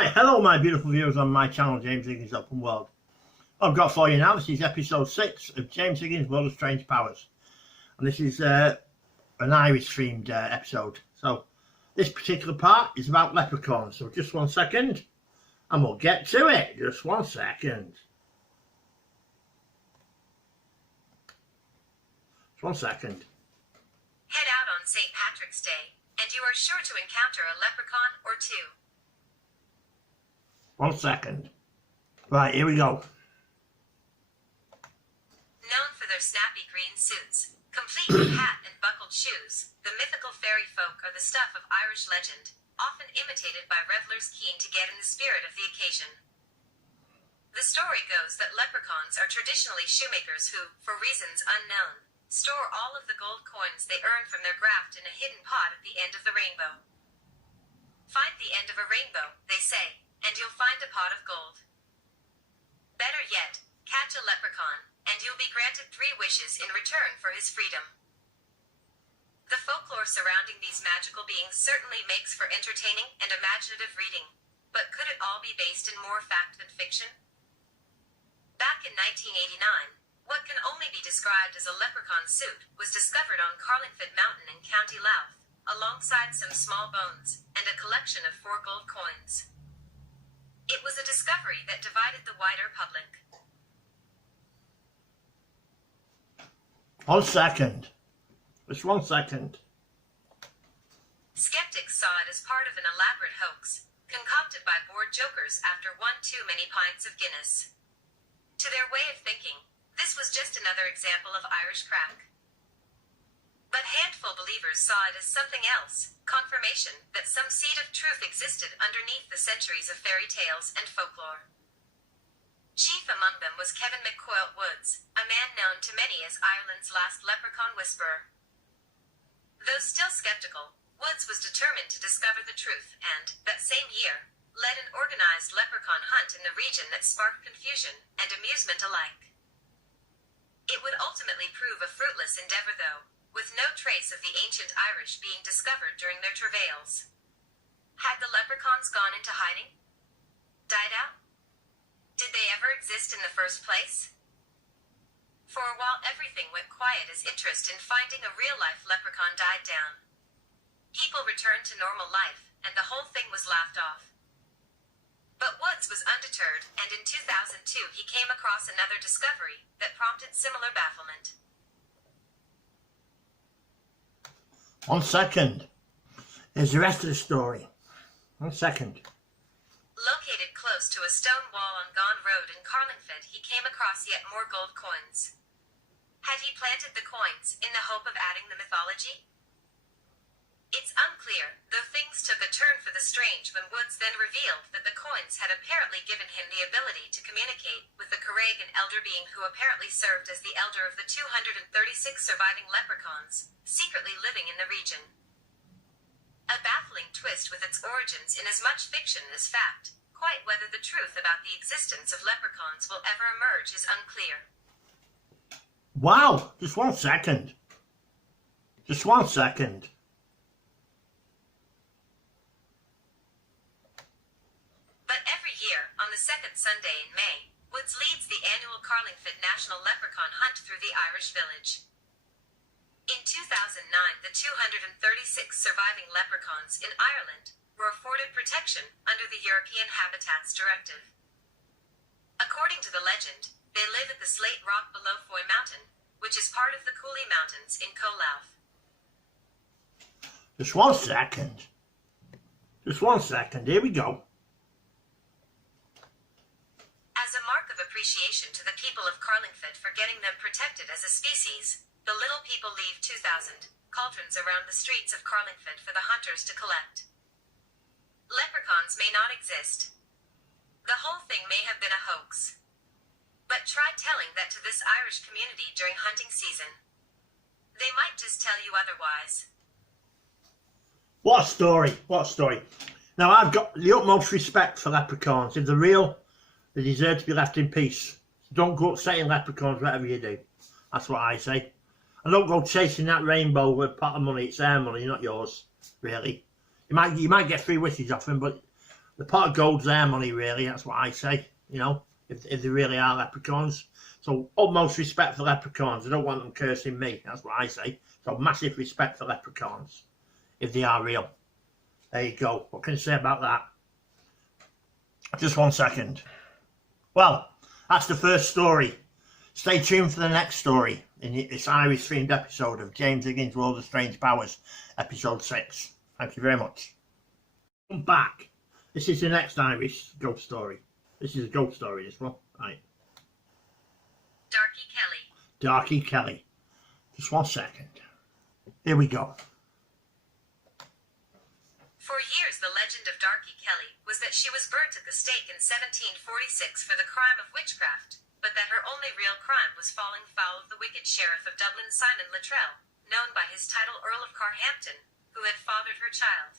Why, hello my beautiful viewers on my channel, James Higgins Open World. What I've got for you now, this is episode 6 of James Higgins World of Strange Powers. And this is an Irish themed episode. So this particular part is about leprechauns. So just 1 second and we'll get to it. Just 1 second. Just 1 second. Head out on St. Patrick's Day and you are sure to encounter a leprechaun or two. 1 second. Right, here we go. Known for their snappy green suits, complete with hat and buckled shoes, the mythical fairy folk are the stuff of Irish legend, often imitated by revelers keen to get in the spirit of the occasion. The story goes that leprechauns are traditionally shoemakers who, for reasons unknown, store all of the gold coins they earn from their graft in a hidden pot at the end of the rainbow. Find the end of a rainbow, they say, and you'll find a pot of gold. Better yet, catch a leprechaun, and you'll be granted 3 wishes in return for his freedom. The folklore surrounding these magical beings certainly makes for entertaining and imaginative reading, but could it all be based in more fact than fiction? Back in 1989, what can only be described as a leprechaun suit was discovered on Carlingford Mountain in County Louth, alongside some small bones and a collection of 4 gold coins. It was a discovery that divided the wider public. 1 second. Just 1 second. Skeptics saw it as part of an elaborate hoax, concocted by bored jokers after one too many pints of Guinness. To their way of thinking, this was just another example of Irish crack. But handful believers saw it as something else, confirmation that some seed of truth existed underneath the centuries of fairy tales and folklore. Chief among them was Kevin McCoyle Woods, a man known to many as Ireland's last leprechaun whisperer. Though still skeptical, Woods was determined to discover the truth and, that same year, led an organized leprechaun hunt in the region that sparked confusion and amusement alike. It would ultimately prove a fruitless endeavor though, with no trace of the ancient Irish being discovered during their travails. Had the leprechauns gone into hiding? Died out? Did they ever exist in the first place? For a while everything went quiet as interest in finding a real-life leprechaun died down. People returned to normal life, and the whole thing was laughed off. But Woods was undeterred, and in 2002 he came across another discovery that prompted similar bafflement. 1 second. Here's the rest of the story. 1 second. Located close to a stone wall on Gone Road in Carlingford, he came across yet more gold coins. Had he planted the coins in the hope of adding the mythology? It's unclear, though things took a turn for the strange when Woods then revealed that the coins had apparently given him the ability to communicate with the Craig, an elder being who apparently served as the elder of the 236 surviving leprechauns, secretly living in the region. A baffling twist with its origins in as much fiction as fact. Quite whether the truth about the existence of leprechauns will ever emerge is unclear. Wow! Just 1 second. Just 1 second. But every year, on the second Sunday in May, Woods leads the annual Carlingford National Leprechaun Hunt through the Irish village. In 2009, the 236 surviving leprechauns in Ireland were afforded protection under the European Habitats Directive. According to the legend, they live at the Slate Rock below Foy Mountain, which is part of the Cooley Mountains in Louth. Just 1 second. Just 1 second. Here we go. As a mark of appreciation to the people of Carlingford for getting them protected as a species, the little people leave 2,000 cauldrons around the streets of Carlingford for the hunters to collect. Leprechauns may not exist. The whole thing may have been a hoax. But try telling that to this Irish community during hunting season. They might just tell you otherwise. What a story. What a story. Now, I've got the utmost respect for leprechauns. If they're real, they deserve to be left in peace. So don't go upsetting leprechauns, whatever you do. That's what I say. And don't go chasing that rainbow with a pot of money. It's their money, not yours, really. You might get 3 wishes off them, but The pot of gold's their money, really. That's what I say. You know, if they really are leprechauns. So utmost respect for leprechauns. I don't want them cursing me. That's what I say. So massive respect for leprechauns, if they are real. There you go. What can you say about that? Just 1 second. Well, that's the first story. Stay tuned for the next story in this Irish themed episode of James Higgins' World of Strange Powers, episode 6. Thank you very much. Come back. This is the next Irish ghost story. This is a ghost story, this one. Right. Darky Kelly. Darky Kelly. Just 1 second. Here we go. For years, the legend of Darky Kelly was that she was burnt at the stake in 1746 for the crime of witchcraft, but that her only real crime was falling foul of the wicked sheriff of Dublin, Simon Luttrell, known by his title Earl of Carhampton, who had fathered her child.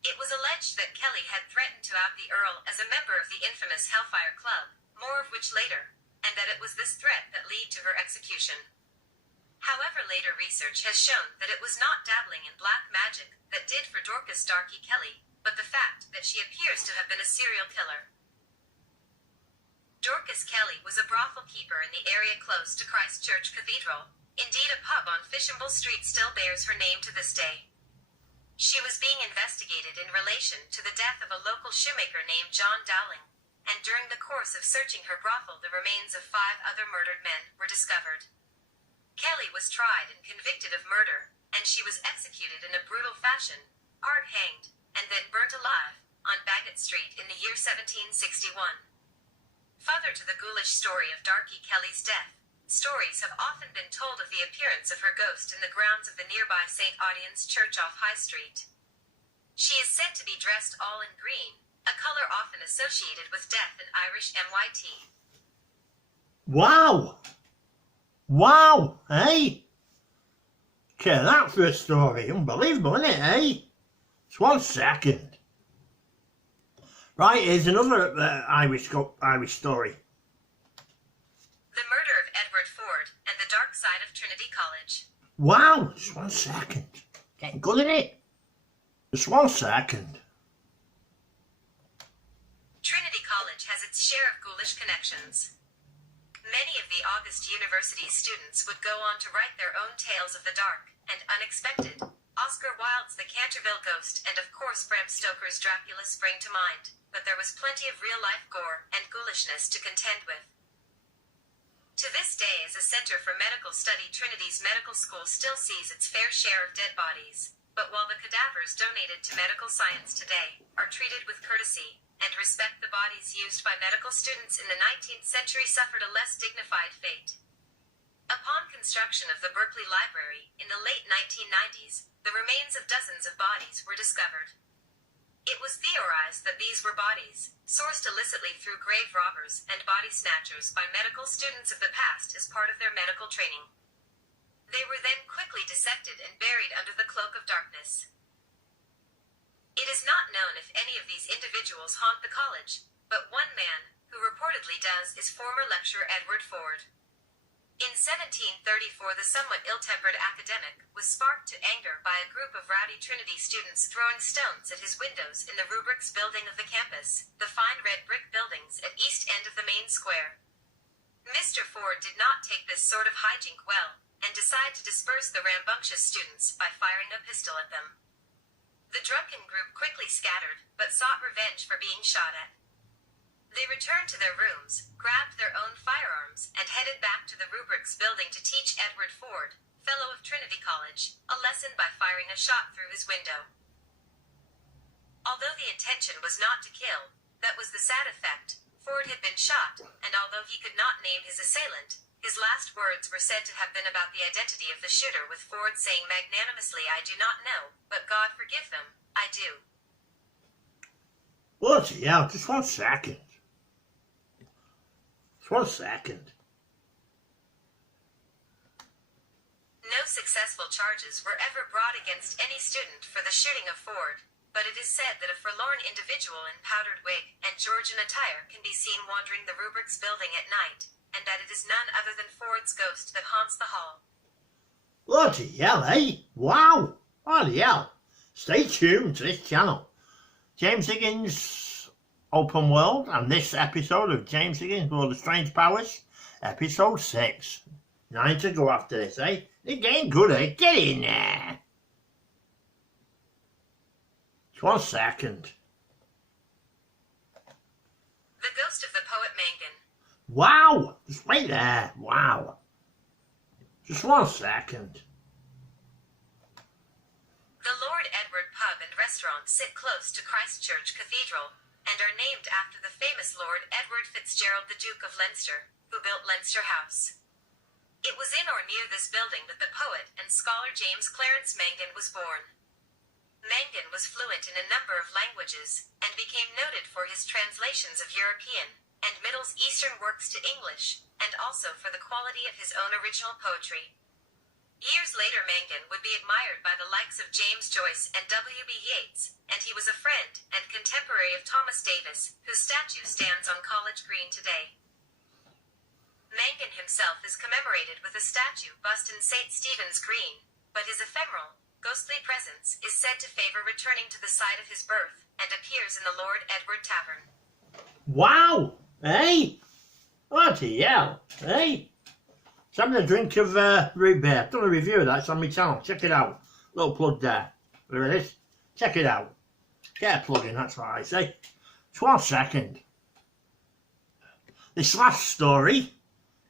It was alleged that Kelly had threatened to out the Earl as a member of the infamous Hellfire Club, more of which later, and that it was this threat that led to her execution. However, later research has shown that it was not dabbling in black magic that did for Dorcas Darky Kelly, but the fact that she appears to have been a serial killer. Dorcas Kelly was a brothel keeper in the area close to Christchurch Cathedral. Indeed, a pub on Fishamble Street still bears her name to this day. She was being investigated in relation to the death of a local shoemaker named John Dowling, and during the course of searching her brothel, the remains of 5 other murdered men were discovered. Kelly was tried and convicted of murder, and she was executed in a brutal fashion, hanged, and then burnt alive, on Bagot Street in the year 1761. Further to the ghoulish story of Darky Kelly's death, stories have often been told of the appearance of her ghost in the grounds of the nearby St. Audien's Church off High Street. She is said to be dressed all in green, a colour often associated with death in Irish myth. Wow! Wow! Hey! Okay, that for a story. Unbelievable, isn't it, eh? Just 1 second. Right, here's another Irish story. The murder of Edward Ford and the dark side of Trinity College. Wow! Just 1 second. Getting good at it. Just 1 second. Trinity College has its share of ghoulish connections. Many of the August University's students would go on to write their own tales of the dark and unexpected. Oscar Wilde's The Canterville Ghost and of course Bram Stoker's Dracula spring to mind, but there was plenty of real-life gore and ghoulishness to contend with. To this day, as a center for medical study, Trinity's medical school still sees its fair share of dead bodies, but while the cadavers donated to medical science today are treated with courtesy and respect, the bodies used by medical students in the 19th century suffered a less dignified fate. Upon construction of the Berkeley Library in the late 1990s, the remains of dozens of bodies were discovered. It was theorized that these were bodies, sourced illicitly through grave robbers and body snatchers by medical students of the past as part of their medical training. They were then quickly dissected and buried under the cloak of darkness. It is not known if any of these individuals haunt the college, but one man, who reportedly does, is former lecturer Edward Ford. In 1734, the somewhat ill-tempered academic was sparked to anger by a group of rowdy Trinity students throwing stones at his windows in the rubrics building of the campus, the fine red brick buildings at east end of the main square. Mr. Ford did not take this sort of hijink well, and decided to disperse the rambunctious students by firing a pistol at them. The drunken group quickly scattered, but sought revenge for being shot at. They returned to their rooms, grabbed their own firearms, and headed back to the rubrics building to teach Edward Ford, fellow of Trinity College, a lesson by firing a shot through his window. Although the intention was not to kill, that was the sad effect. Ford had been shot, and although he could not name his assailant, his last words were said to have been about the identity of the shooter, with Ford saying magnanimously, "I do not know, but God forgive them, I do." Bloody hell, just 1 second. Just 1 second. No successful charges were ever brought against any student for the shooting of Ford, but it is said that a forlorn individual in powdered wig and Georgian attire can be seen wandering the rubrics building at night, and that it is none other than Ford's ghost that haunts the hall. Bloody hell, eh? Wow! Bloody hell. Stay tuned to this channel. James Higgins Open World, and this episode of James Higgins World of Strange Powers, episode 6. 9 to go after this, eh? It's getting good, eh? Get in there! Just 1 second. The Ghost of the Poet Mangan. Wow! Just wait there. Wow. Just 1 second. The Lord Edward Pub and Restaurant sit close to Christchurch Cathedral, and are named after the famous Lord Edward Fitzgerald, the Duke of Leinster, who built Leinster House. It was in or near this building that the poet and scholar James Clarence Mangan was born. Mangan was fluent in a number of languages, and became noted for his translations of European and Middle Eastern works to English, and also for the quality of his own original poetry. Years later, Mangan would be admired by the likes of James Joyce and W.B. Yeats, and he was a friend and contemporary of Thomas Davis, whose statue stands on College Green today. Mangan himself is commemorated with a statue bust in St. Stephen's Green, but his ephemeral, ghostly presence is said to favor returning to the site of his birth, and appears in the Lord Edward Tavern. Wow! Hey! Bloody hell! Hey! So I'm having a drink of root beer. I've done a review of that. It's on my channel. Check it out. Little plug there. There it is. Check it out. Get a plug in, that's what I say. Just 1 second. This last story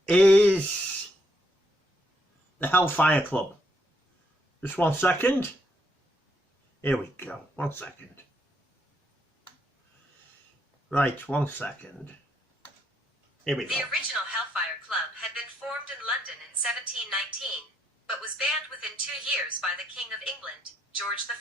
is the Hellfire Club. Just 1 second. Here we go. 1 second. Right, 1 second. Here we go. The original Hellfire Club had been formed in London in 1719, but was banned within 2 years by the King of England, George I.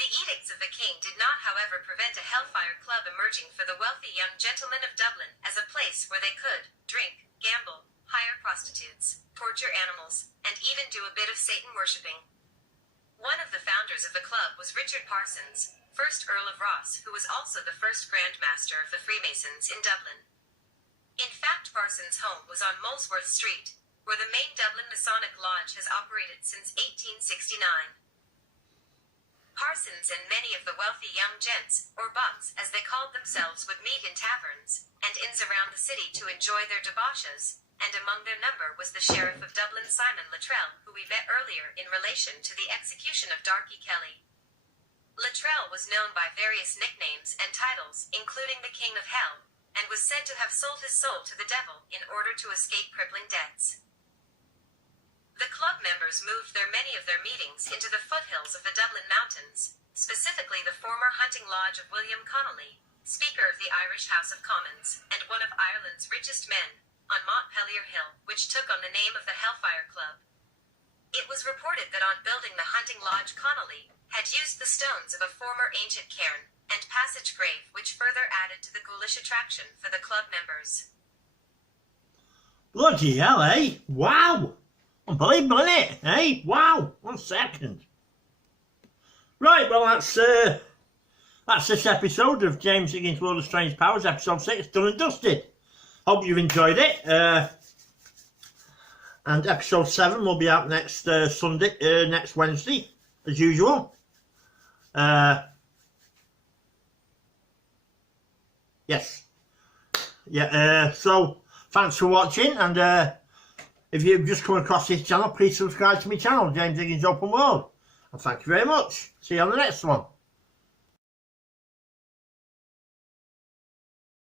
The edicts of the king did not, however, prevent a Hellfire Club emerging for the wealthy young gentlemen of Dublin as a place where they could drink, gamble, hire prostitutes, torture animals, and even do a bit of Satan worshipping. One of the founders of the club was Richard Parsons, 1st Earl of Ross, who was also the first Grand Master of the Freemasons in Dublin. In fact, Parsons' home was on Molesworth Street, where the main Dublin Masonic Lodge has operated since 1869. Parsons and many of the wealthy young gents, or bucks as they called themselves, would meet in taverns and inns around the city to enjoy their debauches, and among their number was the Sheriff of Dublin, Simon Luttrell, who we met earlier in relation to the execution of Darky Kelly. Luttrell was known by various nicknames and titles, including the King of Hell, and was said to have sold his soul to the devil in order to escape crippling debts. The club members moved many of their meetings into the foothills of the Dublin Mountains, specifically the former hunting lodge of William Connolly, Speaker of the Irish House of Commons, and one of Ireland's richest men, on Montpellier Hill, which took on the name of the Hellfire Club. It was reported that on building the hunting lodge, Connolly had used the stones of a former ancient cairn and passage grave, which further added to the ghoulish attraction for the club members. Bloody hell, eh? Wow! Unbelievable, isn't it? Eh? Wow! 1 second. Right, well, that's this episode of James Higgins World of Strange Powers, episode 6, done and dusted. Hope you've enjoyed it. And episode 7 will be out next next Wednesday, as usual. Yes. Yeah, so thanks for watching, and if you've just come across this channel, please subscribe to my channel, James Higgins Open World. And thank you very much. See you on the next one.